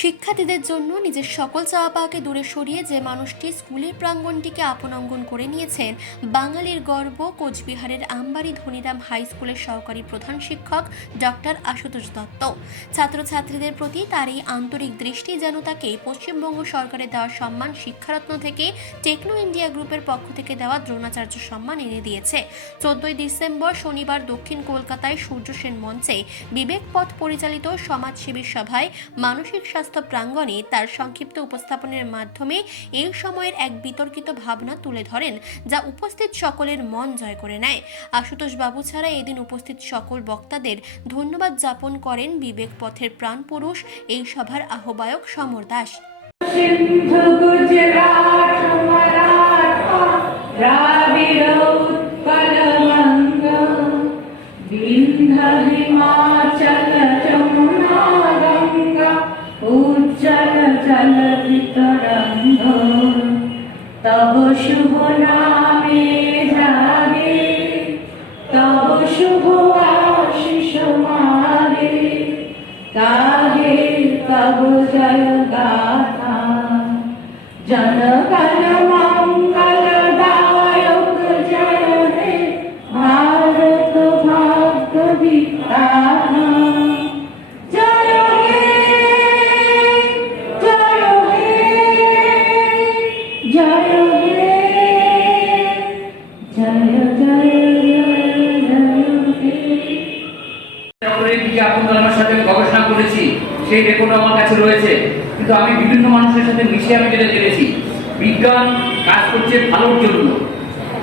শিক্ষার্থীদের জন্য নিজের সকল চাওয়া পাওয়াকে দূরে সরিয়ে যে মানুষটি স্কুলের প্রাঙ্গণটিকে আপন অঙ্গন করে নিয়েছেন, বাঙালির গর্ব কোচবিহারের আমবাড়ি ধনিরাম হাই স্কুলের সহকারী প্রধান শিক্ষক ডক্টর আশুতোষ দত্ত। ছাত্রছাত্রীদের প্রতি তার এই আন্তরিক দৃষ্টি যেন তাকে পশ্চিমবঙ্গ সরকারের দেওয়া সম্মান শিক্ষারত্ন থেকে টেকনো ইন্ডিয়া গ্রুপের পক্ষ থেকে দেওয়া দ্রোণাচার্য সম্মান এনে দিয়েছে। চোদ্দই ডিসেম্বর শনিবার দক্ষিণ কলকাতায় সূর্য সেন মঞ্চে বিবেক পথ পরিচালিত সমাজসেবী সভায় মানসিক স্বাস্থ্য প্রাঙ্গণে তার সংক্ষিপ্ত উপস্থাপনের মাধ্যমে এই সময়ের এক বিতর্কিত ভাবনা তুলে ধরেন, যা উপস্থিত সকলের মন জয় করে নেয়। আশুতোষ বাবু ছাড়া এদিন উপস্থিত সকল বক্তাদের ধন্যবাদ যাপন করেন বিবেক পথের প্রাণপুরুষ এই সভার আহ্বায়ক সমর দাস। হিমাচল চলিত রন্ধ তব শুভ নামে জাগে তব শুভ আশিস মারে কাহে তব জয় গাথা জনগণ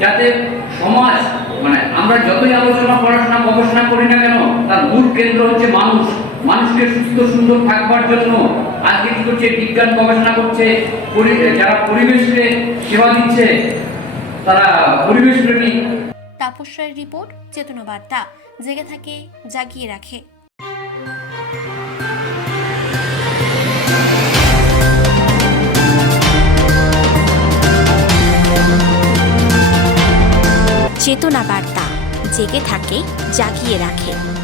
যাতে সমাজ মানে আমরা যতই আলোচনা, পড়াশোনা, গবেষণা করি না কেন, তার মূল কেন্দ্র হচ্ছে মানুষ। মানুষকে সুস্থ, সুন্দর থাকবার জন্য আজকে কি করছে, বিজ্ঞান গবেষণা করছে যারা পরিবেশকে সেবা দিচ্ছে তারা পরিবেশ প্রেমী তাপস রিপোর্ট, চেতনা বার্তা। জেগে থাকে, জাগিয়ে রাখে। চেতনা বার্তা। জেগে থাকে, জাগিয়ে রাখে।